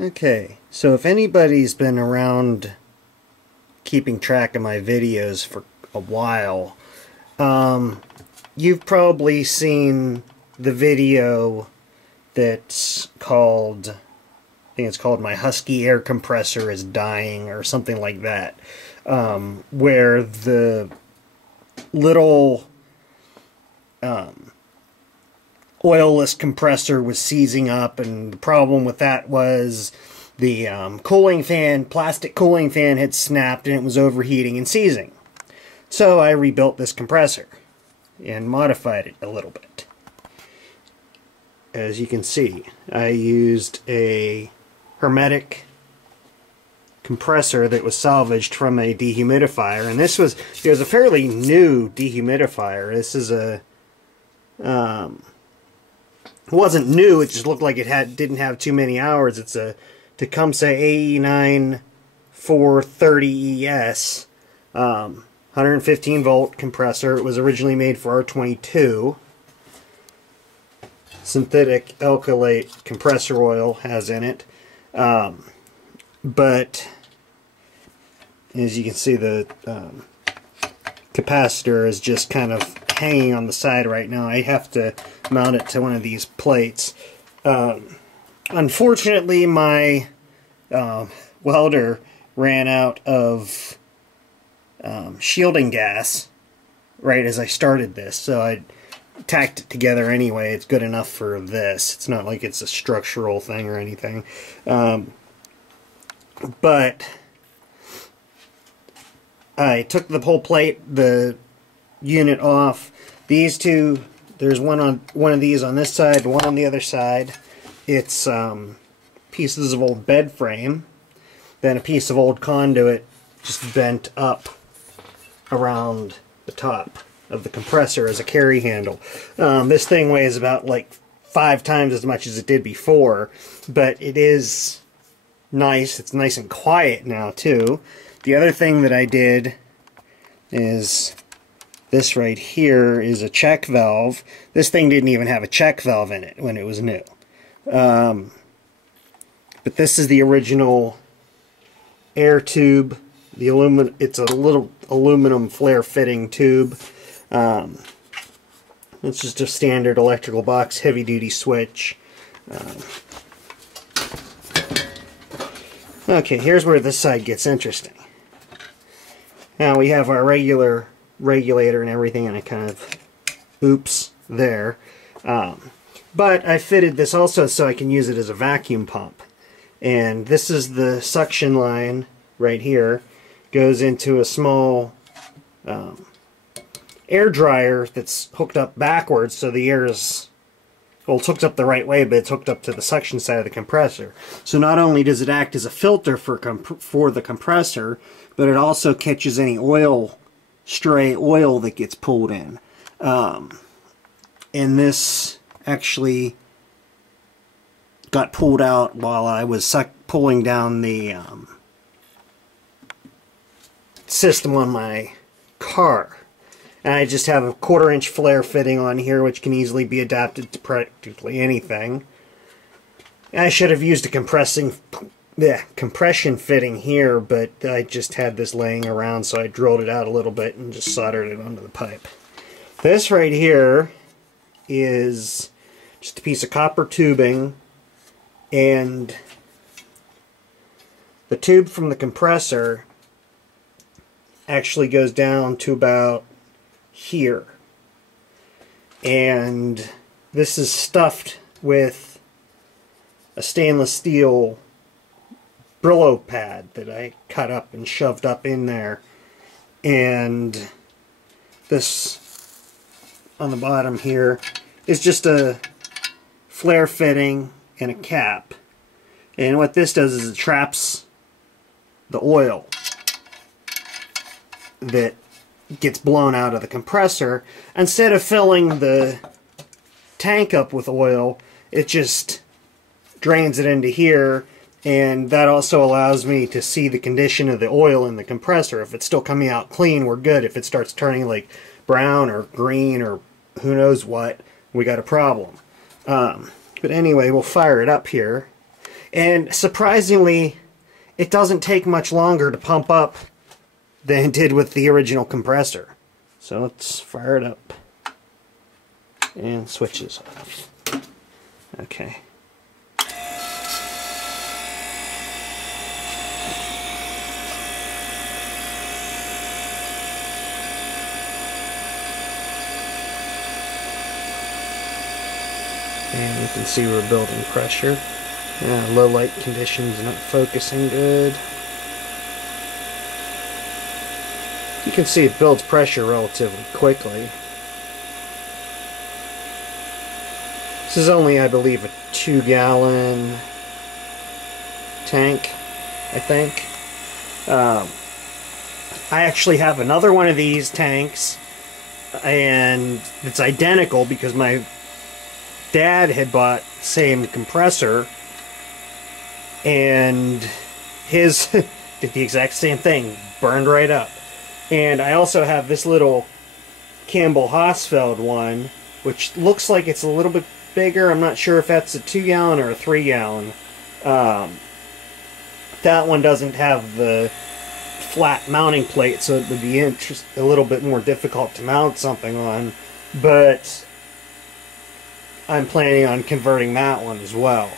Okay, so if anybody's been around keeping track of my videos for a while, you've probably seen the video that's called, I think it's called My Husky Air Compressor is Dying or something like that, where the little oilless compressor was seizing up, and the problem with that was the cooling fan, plastic cooling fan had snapped and it was overheating and seizing. So I rebuilt this compressor and modified it a little bit. As you can see, I used a hermetic compressor that was salvaged from a dehumidifier, and it was a fairly new dehumidifier. This is a it wasn't new, it just looked like it didn't have too many hours. It's a Tecumseh AE9 430ES 115 volt compressor. It was originally made for R22. Synthetic alkylate compressor oil has in it. But as you can see, the capacitor is just kind of hanging on the side right now. I have to mount it to one of these plates. Unfortunately, my welder ran out of shielding gas right as I started this, so I tacked it together anyway. It's good enough for this. It's not like it's a structural thing or anything. But I took the whole plate, the unit off. These two, there's one of these on this side, one on the other side. It's pieces of old bed frame, then a piece of old conduit just bent up around the top of the compressor as a carry handle. This thing weighs about like 5 times as much as it did before, but it is nice. It's nice and quiet now too. The other thing that I did is this right here is a check valve. This thing didn't even have a check valve in it when it was new. But this is the original air tube. It's a little aluminum flare fitting tube. It's just a standard electrical box, heavy duty switch. Okay, here's where this side gets interesting. Now we have our regular regulator and everything, and I kind of, oops, there. But I fitted this also so I can use it as a vacuum pump. And this is the suction line right here. Goes into a small air dryer that's hooked up backwards, so the air is, well, it's hooked up the right way, but it's hooked up to the suction side of the compressor. So not only does it act as a filter for the compressor, but it also catches any stray oil that gets pulled in. And this actually got pulled out while I was pulling down the system on my car. And I just have a 1/4-inch flare fitting on here, which can easily be adapted to practically anything. I should have used a compression fitting here, but I just had this laying around, so I drilled it out a little bit and just soldered it onto the pipe. This right here is just a piece of copper tubing, and the tube from the compressor actually goes down to about here, and this is stuffed with a stainless steel Brillo pad that I cut up and shoved up in there, and this on the bottom here is just a flare fitting and a cap, and what this does is it traps the oil that gets blown out of the compressor. Instead of filling the tank up with oil, it just drains it into here, and that also allows me to see the condition of the oil in the compressor. If it's still coming out clean, we're good. If it starts turning like brown or green or who knows what, we got a problem. But anyway, we'll fire it up here. And surprisingly, it doesn't take much longer to pump up than it did with the original compressor. So let's fire it up. And switches off. Okay. And you can see we're building pressure. Low light conditions, not focusing good. You can see it builds pressure relatively quickly. This is only, I believe, a 2-gallon tank, I think. I actually have another one of these tanks, and it's identical because my dad had bought the same compressor, and his did the exact same thing, burned right up. And I also have this little Campbell Hausfeld one, which looks like it's a little bit bigger. I'm not sure if that's a 2-gallon or a 3-gallon. That one doesn't have the flat mounting plate, so it would be a little bit more difficult to mount something on, but I'm planning on converting that one as well.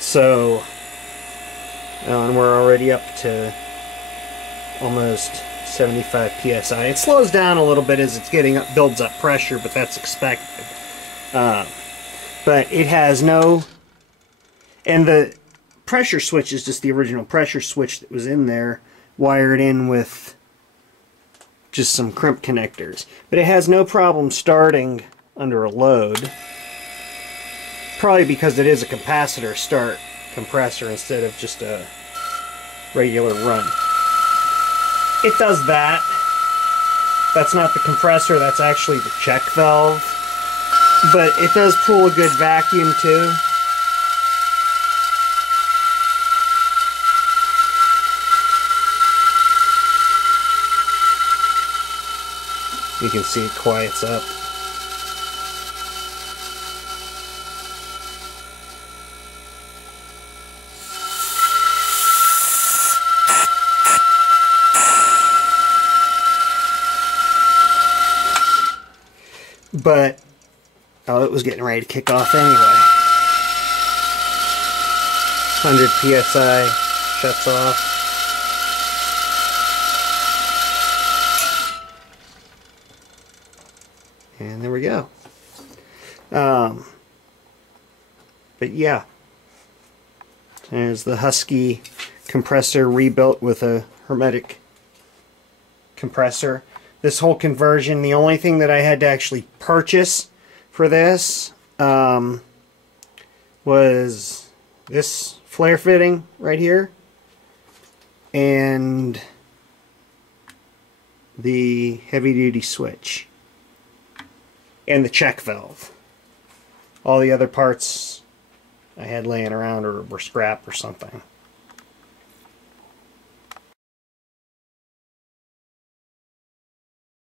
So, and we're already up to almost 75 psi. It slows down a little bit as it's builds up pressure, but that's expected. But it has no, and the pressure switch is just the original pressure switch that was in there, wired in with just some crimp connectors. But it has no problem starting under a load. Probably because it is a capacitor start compressor instead of just a regular run. It does that. That's not the compressor, that's actually the check valve. But it does pull a good vacuum too. You can see it quiets up. But, oh, it was getting ready to kick off anyway. 100 psi, shuts off. And there we go. But yeah, there's the Husky compressor rebuilt with a hermetic compressor. This whole conversion, the only thing that I had to actually purchase for this was this flare fitting right here and the heavy-duty switch and the check valve. All the other parts I had laying around or were scrap or something.